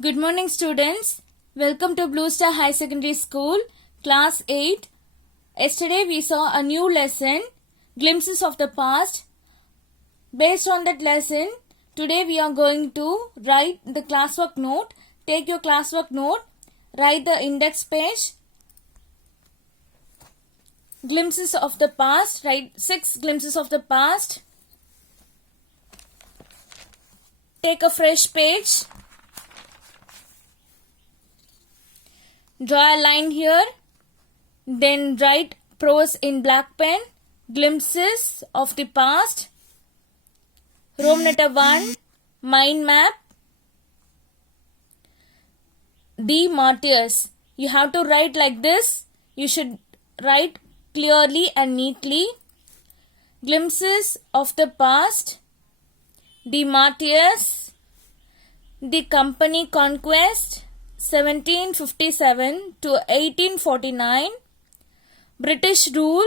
Good morning, students. Welcome to Blue Star High Secondary School, Class 8. Yesterday we saw a new lesson, Glimpses of the Past. Based on that lesson, today we are going to write the classwork note. Take your classwork note, write the index page. Glimpses of the past, write 6 glimpses of the past. Take a fresh page. Draw a line here. Then write prose in black pen. Glimpses of the past. Room letter 1. Mind map. The martyrs. You have to write like this. You should write clearly and neatly. Glimpses of the past. The martyrs. The company conquest. 1757 to 1849. British rule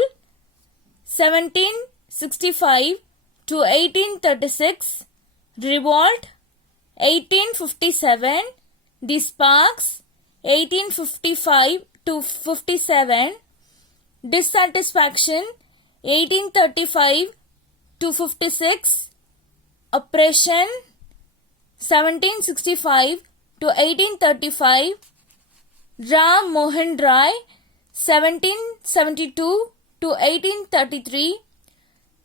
1765 to 1836. Revolt 1857. The Sparks 1855 to 57. Dissatisfaction 1835 to 56. Oppression 1765 to 1835. Ram Mohan Rai 1772 to 1833.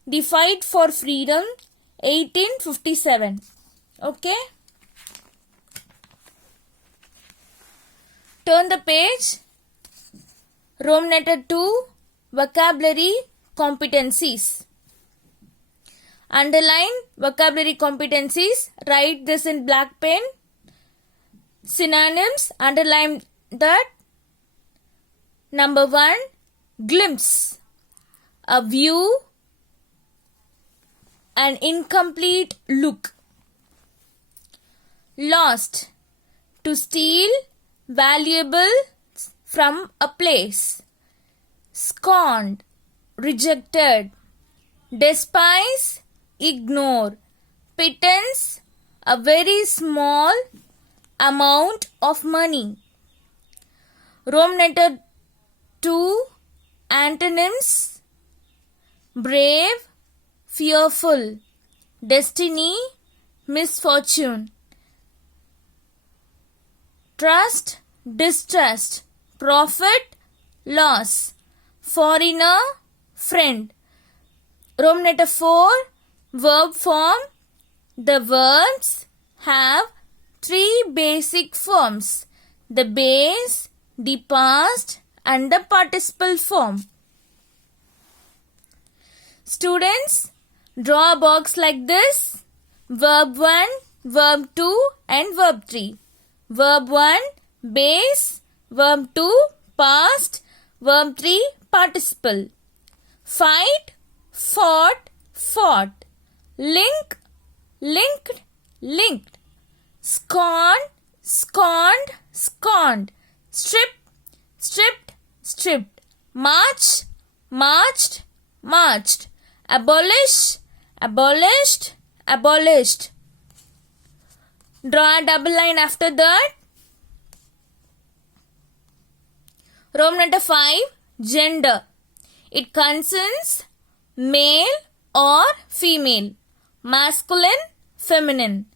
The Fight for Freedom 1857. Okay. Turn the page. Room letter 2. Vocabulary competencies. Underline vocabulary competencies. Write this in black pen. Synonyms, underline that. Number 1, glimpse, a view, an incomplete look. Lost, to steal valuables from a place. Scorned, rejected. Despise, ignore. Pittance, a very small amount of money. Room letter 2. Antonyms: brave, fearful. Destiny, misfortune. Trust, distrust. Profit, loss. Foreigner, friend. Room letter 4. Verb form. The verbs have 3 basic forms: the base, the past, and the participle form. Students, draw a box like this. Verb 1, Verb 2, and Verb 3. Verb 1, base. Verb 2, past. Verb 3, participle. Fight, fought, fought. Link, linked, linked. Scorn, scorned, scorned. Strip, stripped, stripped. March, marched, marched. Abolish, abolished, abolished. Draw a double line after that. Room letter 5, gender. It concerns male or female, masculine, feminine.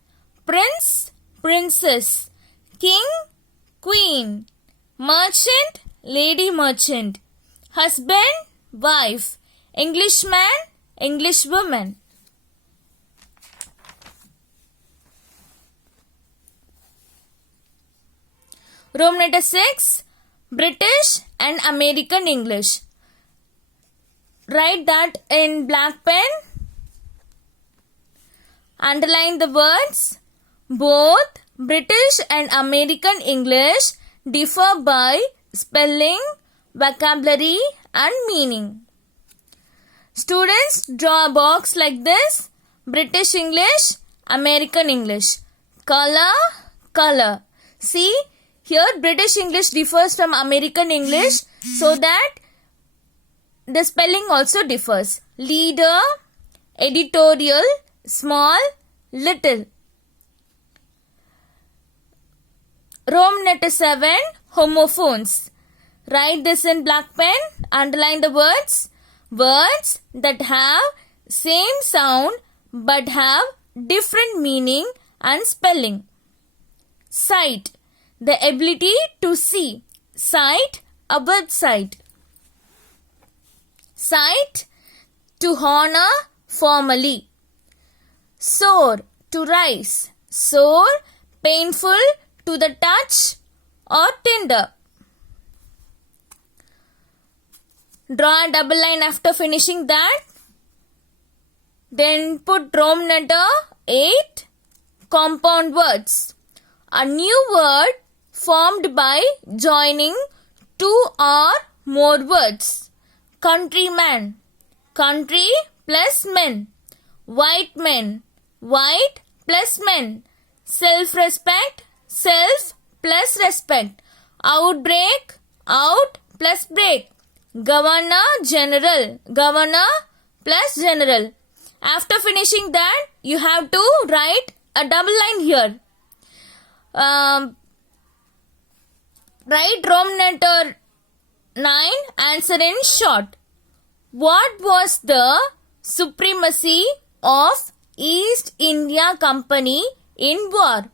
Prince, princess. King, queen. Merchant, lady merchant. Husband, wife. Englishman, Englishwoman. Room letter 6, British and American English. Write that in black pen. Underline the words. Both British and American English differ by spelling, vocabulary, and meaning. Students, draw a box like this. British English, American English. Color, color. See, here British English differs from American English, so that the spelling also differs. Leader, editorial, small, little. Rome letter 7, homophones. Write this in black pen. Underline the words. Words that have same sound but have different meaning and spelling. Sight, the ability to see. Sight, a bird's sight. Sight, to honor formally. Sore, to rise. Sore, painful to the touch or tender. Draw a double line after finishing that. Then put Rome letter 8, compound words. A new word formed by joining two or more words. Countryman, country plus men. White men, white plus men. Self-respect, self plus respect. Outbreak, out plus break. Governor general, governor plus general. After finishing that, you have to write a double line here. Write Rome letter 9, answer in short. What was the supremacy of East India Company in war?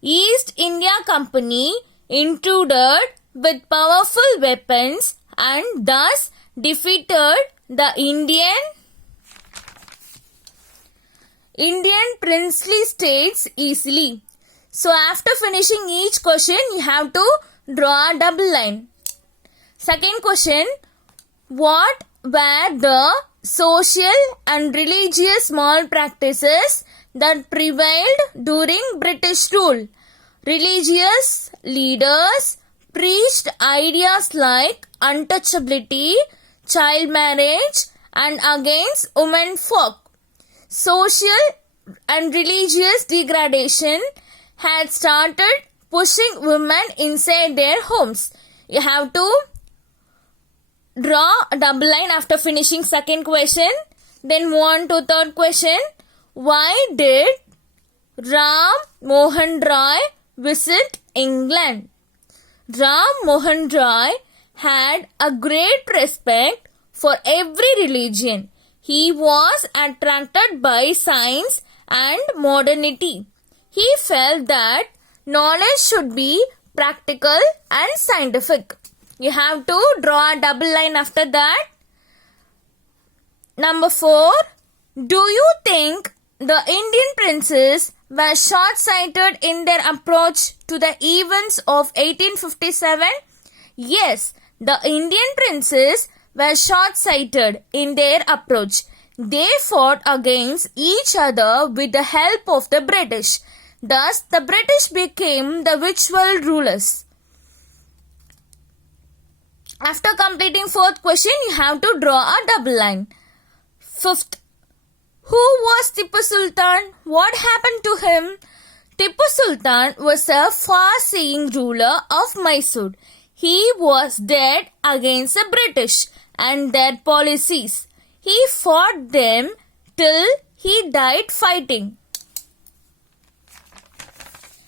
East India Company intruded with powerful weapons and thus defeated the Indian princely states easily. So after finishing each question, you have to draw a double line. Second question, what were the social and religious malpractices that prevailed during British rule? Religious leaders preached ideas like untouchability, child marriage, and against women folk. Social and religious degradation had started pushing women inside their homes. You have to draw a double line after finishing second question. Then move on to third question. Why did Ram Mohan Roy visit England? Ram Mohan Roy had a great respect for every religion. He was attracted by science and modernity. He felt that knowledge should be practical and scientific. You have to draw a double line after that. Number 4. Do you think the Indian princes were short-sighted in their approach to the events of 1857? Yes, the Indian princes were short-sighted in their approach. They fought against each other with the help of the British. Thus, the British became the virtual rulers. After completing fourth question, you have to draw a double line. Fifth, who was Tipu Sultan? What happened to him? Tipu Sultan was a far-seeing ruler of Mysore. He was dead against the British and their policies. He fought them till he died fighting.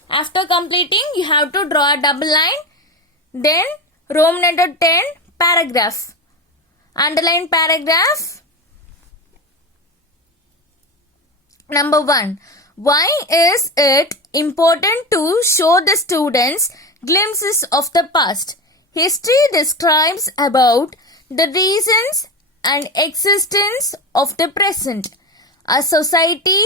After completing, you have to draw a double line. Then, Rome letter 10, paragraph. Underline paragraph. Number 1. Why is it important to show the students glimpses of the past? History describes about the reasons and existence of the present. A society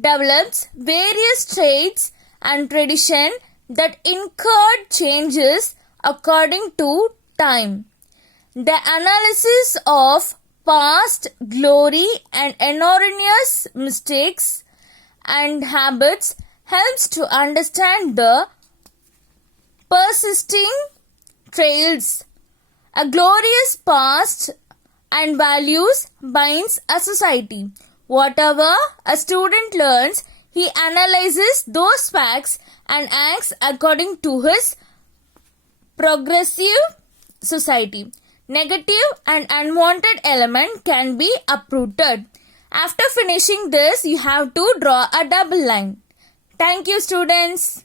develops various traits and tradition that incurred changes according to time. The analysis of past glory and erroneous mistakes and habits helps to understand the persisting trails. A glorious past and values binds a society. Whatever a student learns, he analyzes those facts and acts according to his progressive society. Negative and unwanted element can be uprooted. After finishing this, you have to draw a double line. Thank you, students.